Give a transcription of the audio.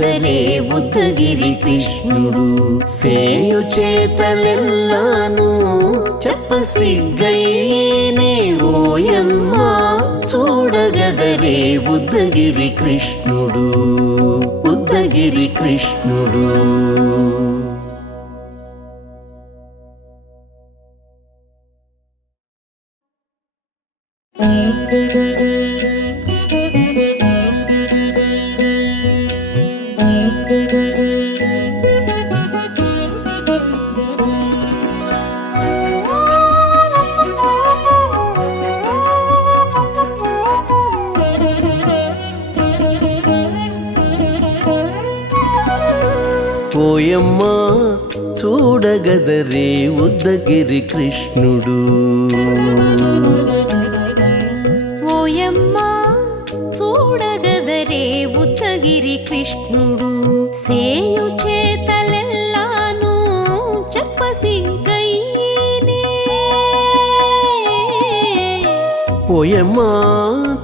కదలే బుద్ధగిరి కృష్ణుడు సేయు చేతలెల్లాను చెప్పసిగ్గయ్యేనే ఓయమ్మా చూడగదరే బుద్ధగిరి కృష్ణుడు బుద్ధగిరి కృష్ణుడు ఓయమ్మా చూడగదరే ఉద్దగిరి కృష్ణుడు. ఓయమ్మా చూడగదరే ఉత్తగిరి కృష్ణుడు. సేయు చేతలెల్లాను చెప్పసిగ్గయ్యేనే ఓయమ్మా